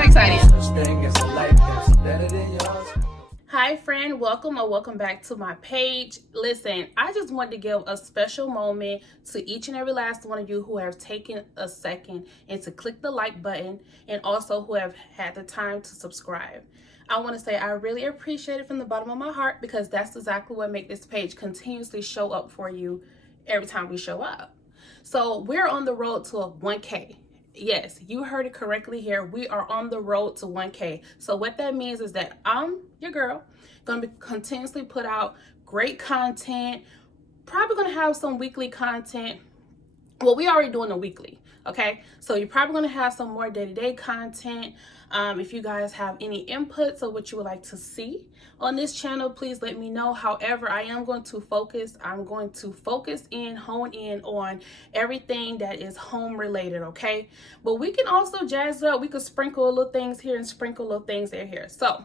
so excited. Hi friend, welcome back to my page. Listen, I just wanted to give a special moment to each and every last one of you who have taken a second and to click the like button, and also who have had the time to subscribe. I want to say I really appreciate it from the bottom of my heart, because that's exactly what makes this page continuously show up for you every time we show up. So we're on the road to a 1K. Yes, you heard it correctly here. We are on the road to 1K. So what that means is that I'm your girl, going to be continuously put out great content, probably going to have some weekly content. Well, we already doing the weekly, okay? So you're probably going to have some more day-to-day content. If you guys have any inputs of what you would like to see on this channel, please let me know. However, I'm going to focus in, hone in on everything that is home related, okay? But we can also jazz it up. We could sprinkle little things here and sprinkle little things there here. So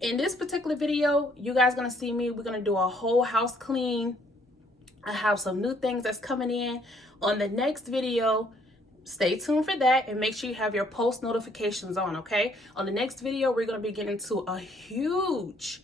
in this particular video, you guys going to see me. We're going to do a whole house clean. I have some new things that's coming in on the next video. Stay tuned for that, and make sure you have your post notifications on, okay? On the next video, we're going to be getting into a huge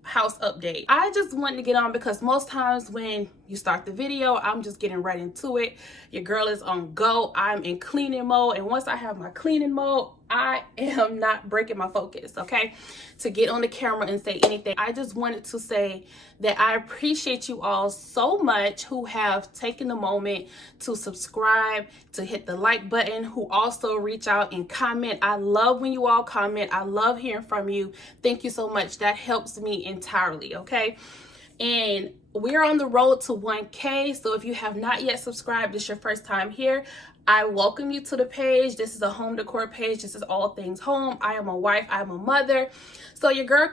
house update. I just wanted to get on because most times when you start the video, I'm just getting right into it. Your girl is on go. I'm in cleaning mode, and once I have my cleaning mode, I am not breaking my focus, okay, to get on the camera and say anything. I just wanted to say that I appreciate you all so much who have taken the moment to subscribe, to hit the like button, who also reach out and comment. I love when you all comment. I love hearing from you. Thank you so much. That helps me entirely, okay? And we're on the road to 1K. So if you have not yet subscribed, this is your first time here, I welcome you to the page. This is a home decor page. This is all things home. I am a wife. I am a mother. So your girl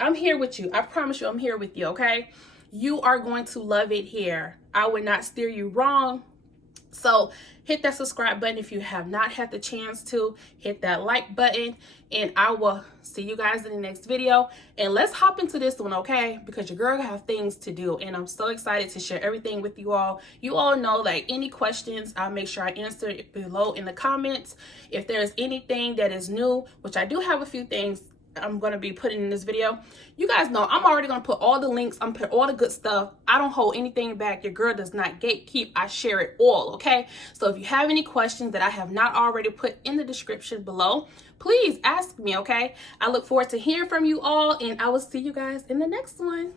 I'm here with you. I promise you I'm here with you, okay? You are going to love it here. I would not steer you wrong. So hit that subscribe button if you have not had the chance to. Hit that like button, and I will see you guys in the next video. And let's hop into this one, okay? Because your girl have things to do, and I'm so excited to share everything with you all. You all know, like, any questions, I'll make sure I answer it below in the comments. If there's anything that is new, which I do have a few things I'm going to be putting in this video. You guys know I'm already going to put all the links. I'm put all the good stuff. I don't hold anything back. Your girl does not gatekeep. I share it all, okay? So if you have any questions that I have not already put in the description below, please ask me, okay? I look forward to hearing from you all, and I will see you guys in the next one.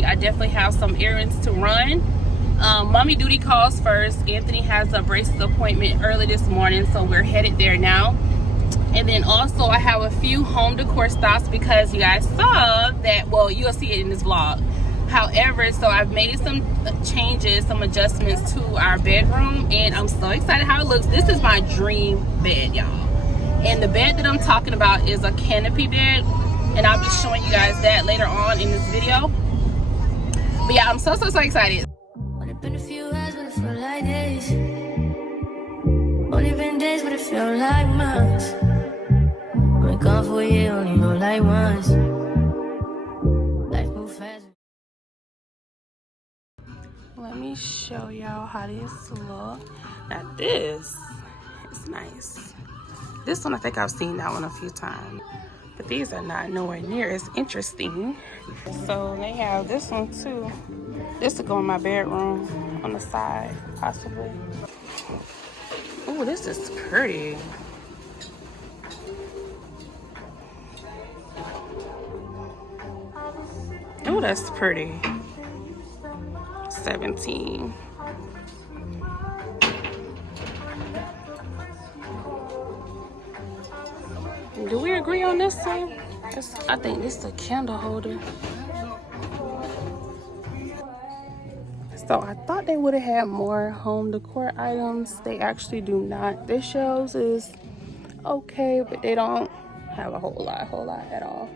big. I definitely have some errands to run. Mommy duty calls first. Anthony has a braces appointment early this morning, so we're headed there now. And then also I have a few home decor stops because you guys saw that, well, you'll see it in this vlog. However, so I've made some changes, some adjustments to our bedroom, and I'm so excited how it looks. This is my dream bed, y'all. And the bed that I'm talking about is a canopy bed, and I'll be showing you guys that later on in this video. But yeah, I'm so excited. Only been a few hours, but it felt like days. Only been days, but it felt like months. Been gone for a year, only know like once. Life move fast. Let me show y'all how this look. Now this is nice. This one, I think I've seen that one a few times, but these are not nowhere near as interesting. So they have this one too. This will go in my bedroom on the side, possibly. Oh, this is pretty. Oh, that's pretty. 17. Do we agree on this one? I think this is a candle holder. So I thought they would have had more home decor items. They actually do not. Their shelves is okay, but they don't have a whole lot at all.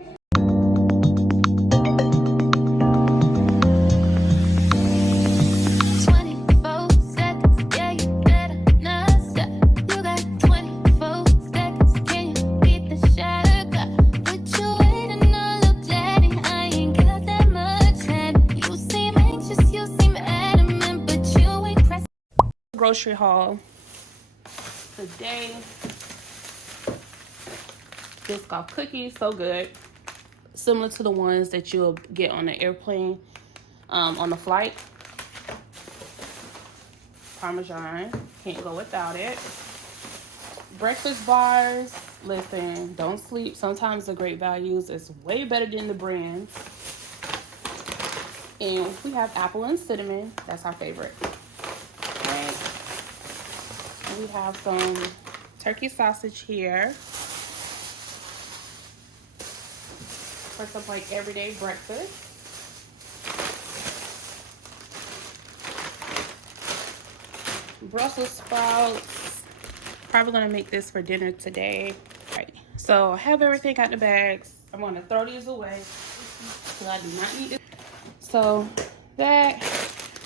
Grocery haul today. This called cookies, so good, similar to the ones that you'll get on the airplane, on the flight. Parmesan, can't go without it. Breakfast bars, listen, don't sleep. Sometimes the Great Values is way better than the brands. And we have apple and cinnamon, that's our favorite. Right. And we have some turkey sausage here for some like everyday breakfast. Brussels sprouts. Probably gonna make this for dinner today. All right, so I have everything out the bags. I'm gonna throw these away because I do not need it. So that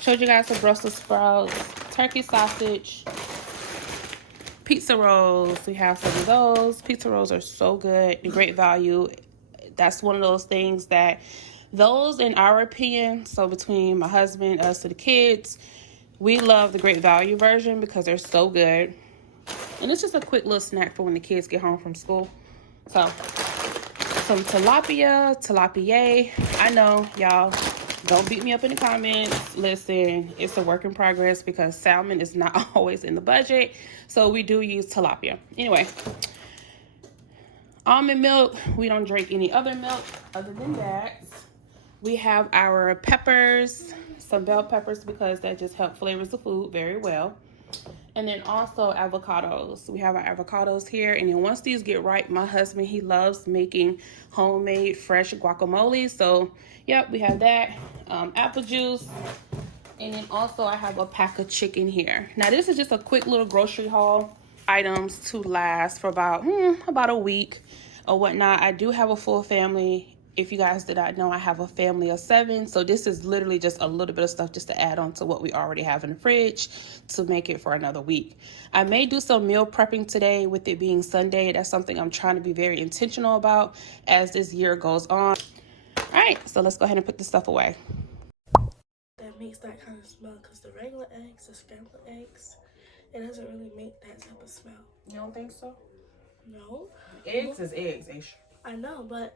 showed you guys the Brussels sprouts, turkey sausage, pizza rolls. We have some of those. Pizza rolls are so good and Great Value. That's one of those things that those, in our opinion, so between my husband, us, and the kids, we love the Great Value version because they're so good. And it's just a quick little snack for when the kids get home from school. So, some tilapia. I know, y'all, don't beat me up in the comments. Listen, it's a work in progress because salmon is not always in the budget. So, we do use tilapia. Anyway, almond milk. We don't drink any other milk other than that. We have our peppers, some bell peppers because that just helps flavors the food very well. And then also avocados. We have our avocados here. And then once these get ripe, my husband, he loves making homemade fresh guacamole. So, yep, we have that. Apple juice. And then also I have a pack of chicken here. Now, this is just a quick little grocery haul. Items to last for about a week or whatnot. I do have a full family. If you guys did not know, I have a family of 7. So this is literally just a little bit of stuff just to add on to what we already have in the fridge to make it for another week. I may do some meal prepping today with it being Sunday. That's something I'm trying to be very intentional about as this year goes on. All right, so let's go ahead and put this stuff away. That makes that kind of smell because the regular eggs, the scrambled eggs, it doesn't really make that type of smell. You don't think so? No. Eggs is eggs, Ish. I know, but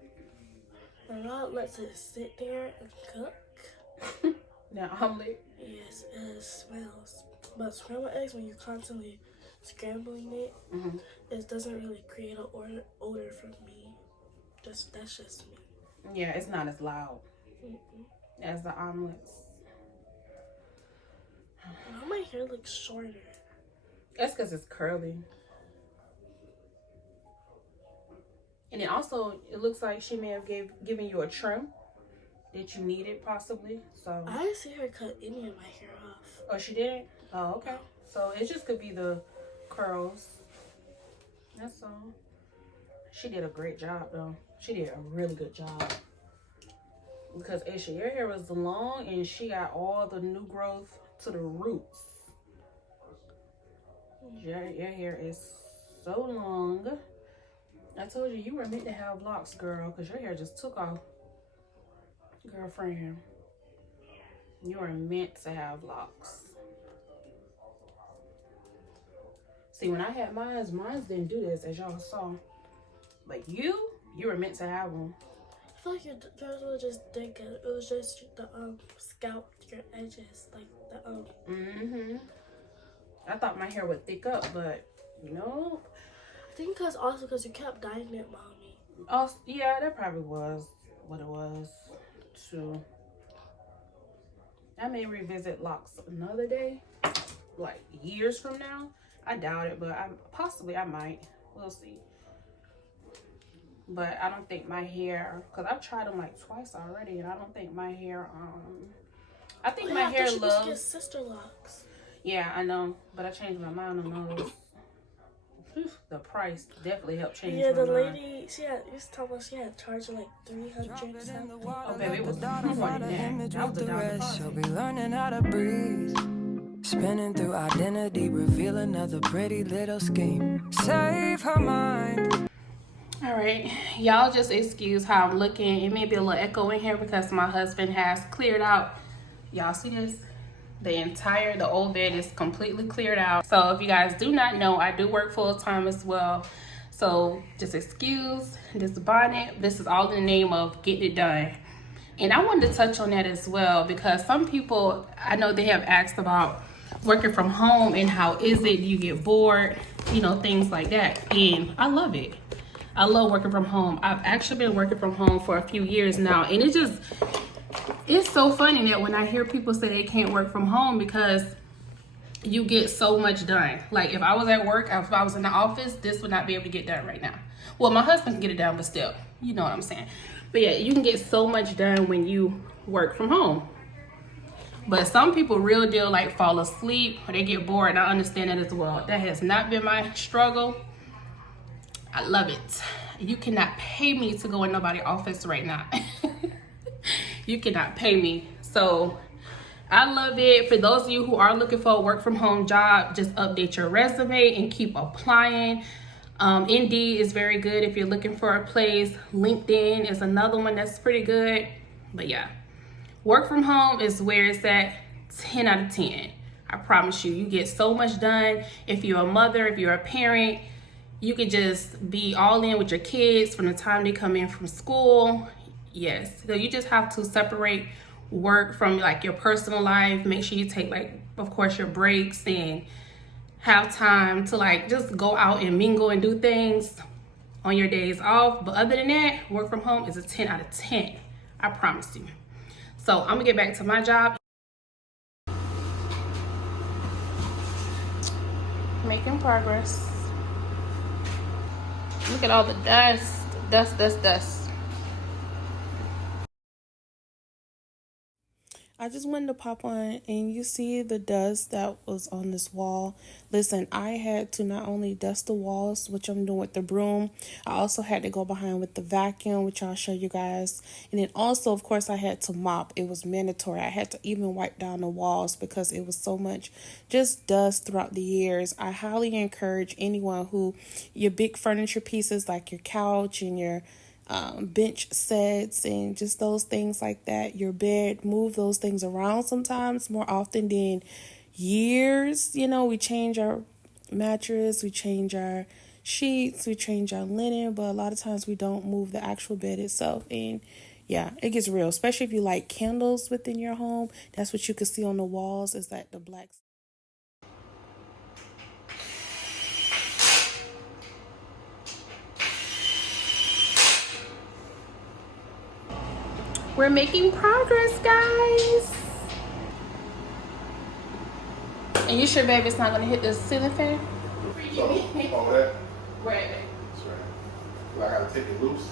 my mom lets it sit there and cook. Now omelet. Yes, it smells. But scrambled eggs, when you're constantly scrambling it, it doesn't really create an odor for me. That's just me. Yeah, it's not as loud. as the omelets. Now my hair looks shorter. That's because it's curly. And then also, it looks like she may have given you a trim that you needed, possibly. So I didn't see her cut any of my hair off. Oh, she didn't? Oh, okay. So it just could be the curls. That's all. She did a great job, though. She did a really good job. Because, Aisha, your hair was long, and she got all the new growth to the roots. Your hair is so long. I told you, you were meant to have locks, girl, because your hair just took off. Girlfriend, you are meant to have locks. See, when I had mine didn't do this, as y'all saw. But you were meant to have them. I feel like yours was just did good. It was just the scalp, your edges, like the I thought my hair would thick up, but no. I think because you kept dyeing it, mommy. Oh yeah, that probably was what it was too. I may revisit locks another day, like years from now. I doubt it, but I might. We'll see. But I don't think my hair, because I've tried them like twice already, and I don't think my hair, I think my hair loves. Get sister locks. Yeah, I know, but I changed my mind on those. The price definitely helped change my mind. Yeah, the lady, she used to tell us she had charged like $300 something. Oh, baby, it was more than that. That was the dollar. She'll be learning how to breathe. Spinning through identity, reveal another pretty little scheme. Save her mind. All right, y'all just excuse how I'm looking. It may be a little echo in here because my husband has cleared out. Y'all see this? The old bed is completely cleared out. So if you guys do not know, I do work full-time as well. So just excuse this bonnet. This is all in the name of getting it done. And I wanted to touch on that as well, because some people, I know they have asked about working from home and how is it, do you get bored, you know, things like that. And I love it. I love working from home. I've actually been working from home for a few years now, and it's so funny that when I hear people say they can't work from home, because you get so much done. Like if I was at work, if I was in the office, this would not be able to get done right now. Well, my husband can get it done, but still, you know what I'm saying. But yeah, you can get so much done when you work from home. But some people real deal like fall asleep or they get bored, and I understand that as well. That has not been my struggle. I love it. You cannot pay me to go in nobody's office right now. You cannot pay me. So I love it. For those of you who are looking for a work from home job, just update your resume and keep applying. Indeed is very good if you're looking for a place. LinkedIn is another one that's pretty good. But yeah, work from home is where it's at. 10 out of 10. I promise you, you get so much done. If you're a mother, if you're a parent, you could just be all in with your kids from the time they come in from school. Yes, so you just have to separate work from like your personal life. Make sure you take like, of course, your breaks and have time to like just go out and mingle and do things on your days off. But other than that, work from home is a 10 out of 10. I promise you. So I'm gonna get back to my job. Making progress. Look at all the dust. I just wanted to pop on, and you see the dust that was on this wall. Listen, I had to not only dust the walls, which I'm doing with the broom, I also had to go behind with the vacuum, which I'll show you guys. And then also, of course, I had to mop. It was mandatory. I had to even wipe down the walls because it was so much just dust throughout the years. I highly encourage anyone who, your big furniture pieces like your couch and your bench sets and just those things like that, your bed, move those things around sometimes more often than years. You know, we change our mattress, we change our sheets, we change our linen, but a lot of times we don't move the actual bed itself. And yeah, it gets real, especially if you like candles within your home. That's what you can see on the walls, is that the black. We're making progress, guys. And you sure, baby, it's not gonna hit the ceiling fan? So, all that? Right. That's right. Well, I gotta take it loose,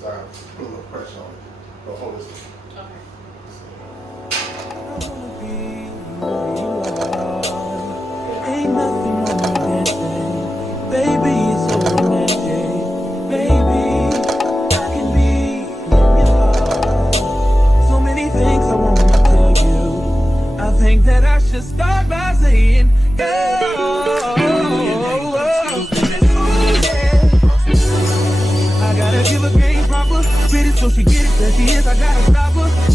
so I gotta put a little pressure on it. Don't hold this. Okay. Ain't nothing wrong with that thing. Baby, it's so romantic. Baby, I can be in your heart. So many things I want to tell you. I think that I should start by saying, girl, I gotta give a game proper. Spit it so she get it, that she is, I gotta stop her.